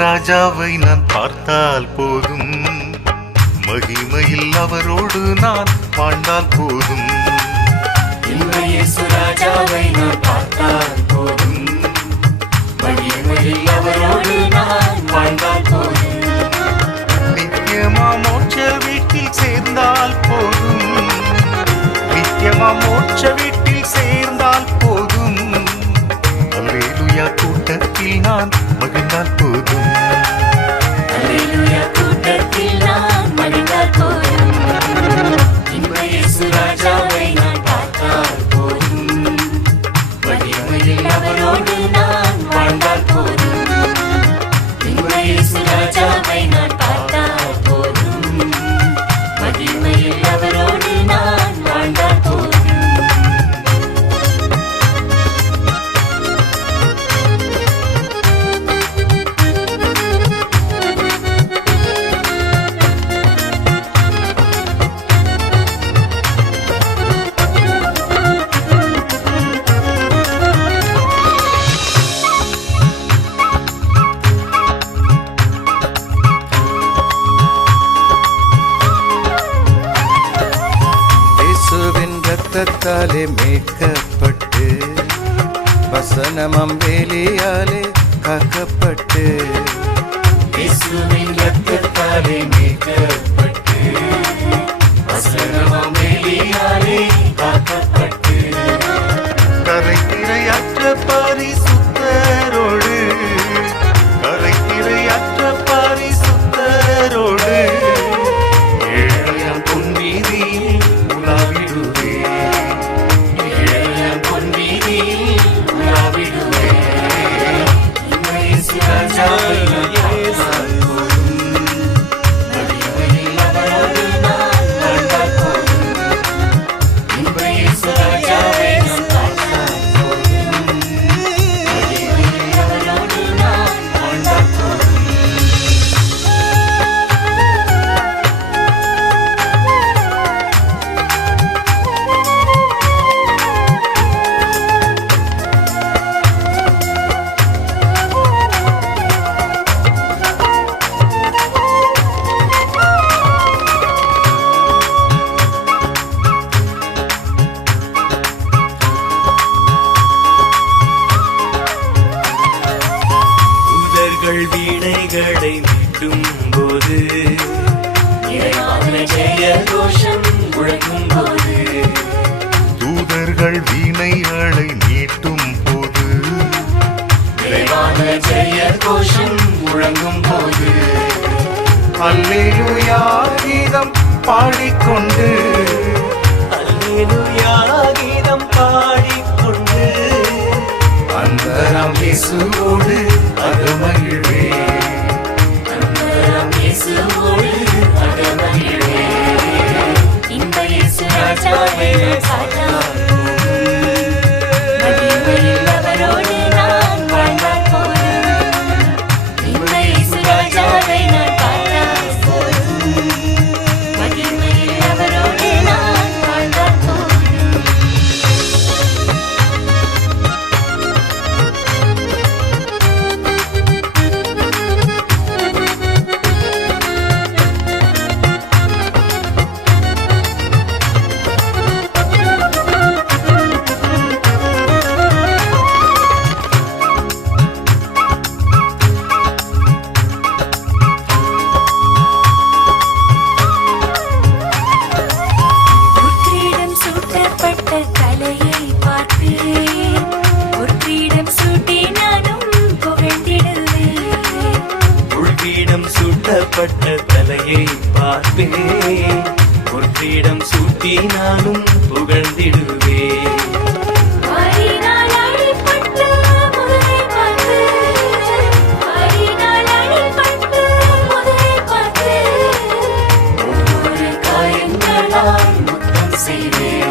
ராஜாவை நான் பார்த்தால் போதும், மகிமையில் அவரோடு நான் வாழ்ந்தால் போதும். இயேசு ராஜாவை நான் பார்த்தால் போதும், மகிமையில் அவரோடு நான் வாழ்ந்தால் போதும். நித்தியமா மோட்ச வீட்டில் சேர்ந்தால் போதும், நித்தியமா மோட்ச வீட்டில் சேர்ந்தால் போதும். அல்லேலூயா கூட்டத்தில் நான் மகிழ்ந்தால் போதும், அல்லேலூயா கூட்டத்தில் நான் மகிழ்ந்தால் போதும். இயேசு ராஜாவை நான் பார்த்தால் போதும், மகிமையில் அவரோடு நான் வாழ்ந்தால் போதும். இயேசு ராஜாவை நான் பார்த்தால் போதும், மகிமையில் அவரோடு நான் வாழ்ந்தால் போதும். ரத்தத்தாலே மீட்கப்பட்டு, வசனமம் வேலியாலே காக்கப்பட்டு. இயேசுவின் ரத்தத்தாலே மீட்கப்பட்டு, வசனமம் வேலியாலே காக்கப்பட்டு. கரைத்திரையற்ற பரிசுத்தரோடு, கரைத்திரையற்ற பரிசுத்தரோடு ஏழையாம் பொன்வீதியில் உலாவிடுவே, ஏழையாம் பொன்வீதியில் உலாவிடுவே. இயேசு ராஜாவை நான் பார்த்தால் போதும், மகிமையில் அவரோடு நான் வாழ்ந்தால் போதும். இயேசு ராஜாவை நான் பார்த்தால் போதும், மகிமையில் அவரோடு நான் வாழ்ந்தால் போதும். தூதர்கள் வீணைகளை மீட்டும் போது, இறைவான ஜெய கோஷம் முழங்கும் போது, தூதர்கள் வீணைகளை மீட்டும் போது, இறைவான ஜெய கோஷம் முழங்கும் போது. அல்லேலூயா கீதம் பாடிக்கொண்டு, அல்லேலூயா கீதம் பாடிக்கொண்டு அந்தரம் இயேசுவோடு அகமகிழ்வே, அந்தரம் இயேசுவோடு அகமகிழ்வே. இந்த இயேசு ராஜாவை நான் பார்த்தால் போதும், மகிமையில் அவரோடு நான் வாழ்ந்தால் போதும். இந்த இயேசு ராஜாவை நான் பார்த்தால் போதும், மகிமையில் அவரோடு நான் வாழ்ந்தால் போதும். தலையை பார்த்து ஒரு பீடம் சூட்டி நானும் புகழ்ந்திடுவேன். உள்பீடம் சூட்டப்பட்ட தலையை பார்ப்பேன், ஒரு பீடம் சூட்டி நானும் புகழ்ந்திடுவேன். வாரினால் அடிபட்ட முதலை பார்த்து, வாரினால் அடிபட்ட முதலை பார்த்து, ஒவ்வொரு காயங்களால் முத்தம் செய்வேன்,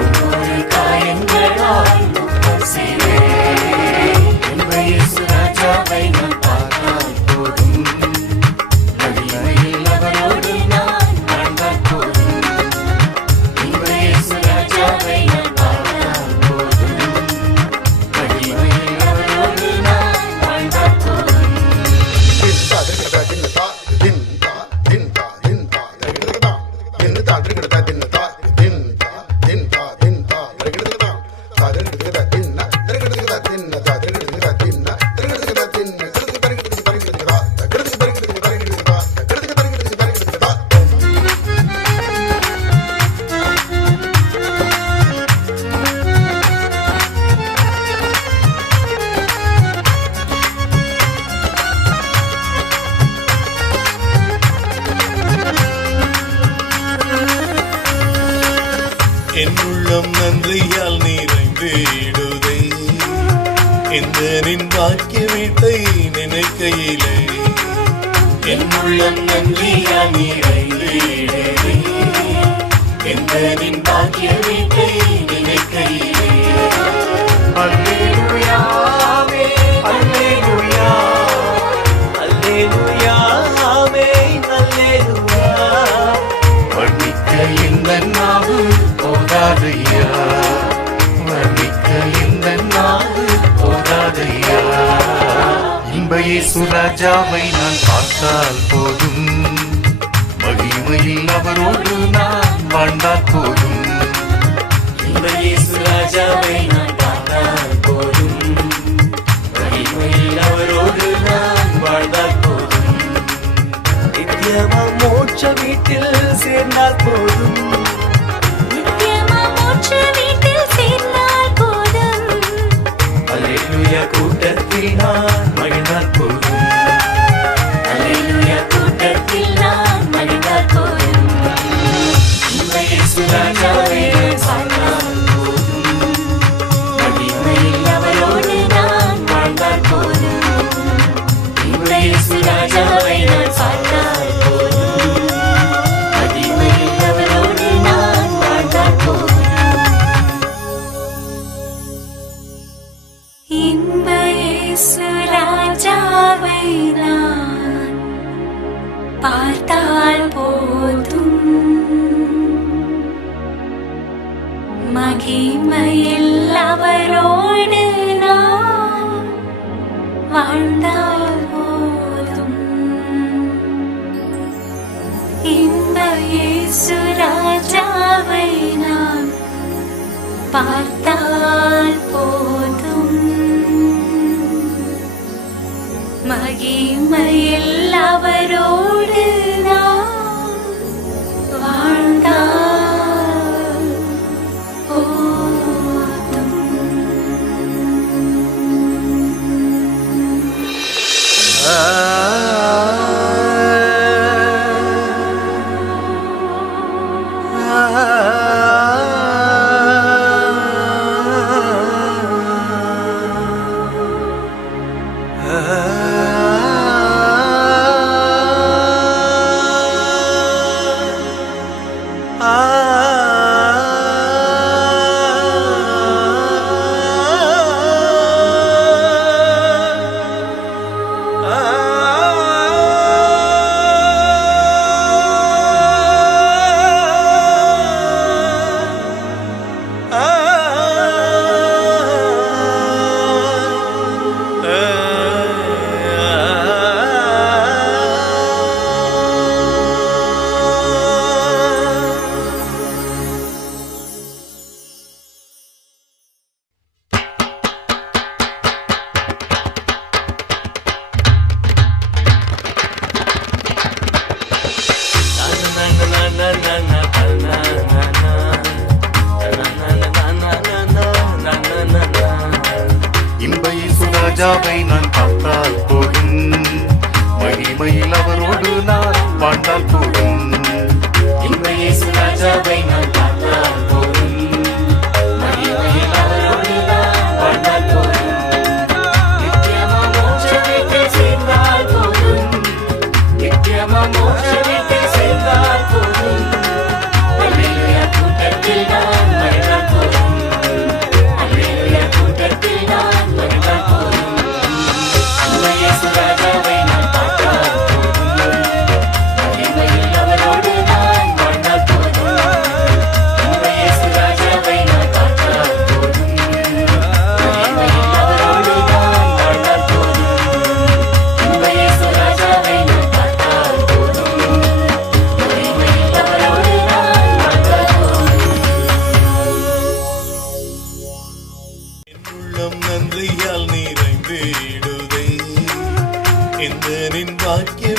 ஒவ்வொரு காயங்களால் முத்தம் செய்வேன். என் இயேசு ராஜாவை நான் பார்த்தால் போதும், மகிமையில் அவரோடு நான் வாழ்ந்தால் போதும். என் இயேசு ராஜாவை நான் பார்த்தால் போதும், மகிமையில் அவரோடு நான் வாழ்ந்தால் போதும். என் உள்ளம் நன்றியால் நிறைந்திடுதே, இந்த நின் பாக்கிய வீட்டை நினைக்கையிலே. என் உள்ளம் நன்றியால் நிறைந்திடுதே, எந்த நின் பாக்கிய வீட்டை நினைக்கையிலே. அல்லேலூயா அல்லேலூயா அல்லேலூயா, ஆமென், அல்லேலூயா. வர்ணிக்க இந்த நாவு போதாதையா, வர்ணிக்க இந்த நாவு போதாதையா. இன்ப இயேசு ராஜாவை நான் பார்த்தால் போதும், மகிமையில் அவரோடு நான் வாழ்ந்தால் போதும். இந்த இயேசு ராஜாவை நான் பார்த்தால் போதும், மகிமையில் அவரோடு நான் வாழ்ந்தால் போதும். நித்தியமா மோட்ச வீட்டில் சேர்ந்தால் போதும், நித்தியமா மோட்ச வீட்டில் சேர்ந்தால் போதும். அல்லேலூயா கூட்டத்தில் நான் மகிழ்ந்தால் போதும். அல்லேலூயா கூட்டத்தில் நான் மகிழ்ந்தால் போதும். இந்த இயேசு ராஜாவை பார்த்தால் போதும், மகிமையில் அவரோடு நான் வாழ்ந்தால் போதும். இந்த இயேசு ராஜாவை நான் பார்த்தால் போதும், மகிமையில் அவரோடு நான் வாழ்ந்தால் போதும். இன்ப இயேசு ராஜாவை நான் பார்த்தால் போதும், மகிமையில் அவரோடு நான் வாழ்ந்தால் போதும். இன்ப இயேசு ராஜாவை நான் பார்த்தால் போதும், மகிமையில் அவரோடு நான் வாழ்ந்தால் போதும். ராஜாவை நான் பார்த்தால் போதும் மகிமையில் அவரோடு நான் வாழ்ந்தால் போதும் இந்த இயேசு ராஜாவை நான் பார்த்தால் போதும் மகிமையில் அவரோடு நான் வாழ்ந்தால் போதும் நித்தியமா மோட்ச வீட்டில் சேர்ந்தால் போதும் நித்தியமா மோட்ச வீட்டில் சேர்ந்தால் போதும் அல்லேலூயா கூட்டத்தில் நான் மகிழ்ந்தால் போதும் அல்லேலூயா கூட்டத்தில் நான் மகிழ்ந்தால் போதும் இந்த இயேசு ராஜாவை நான் பார்த்தால் போதும் மகிமையில் அவரோடு நான் வாழ்ந்தால் போதும் இந்த இயேசு ராஜாவை நான் பார்த்தால் போதும் மகிமையில் அவரோடு நான் வாழ்ந்தால் போதும் இந்த இயேசு ராஜாவை நான் பார்த்தால் போதும் மகிமையில் அவரோடு நான் வாழ்ந்தால் போதும் என் உள்ளம் நன்றியால் நிறைந்திடுதே இந்த நின் வாக்கிய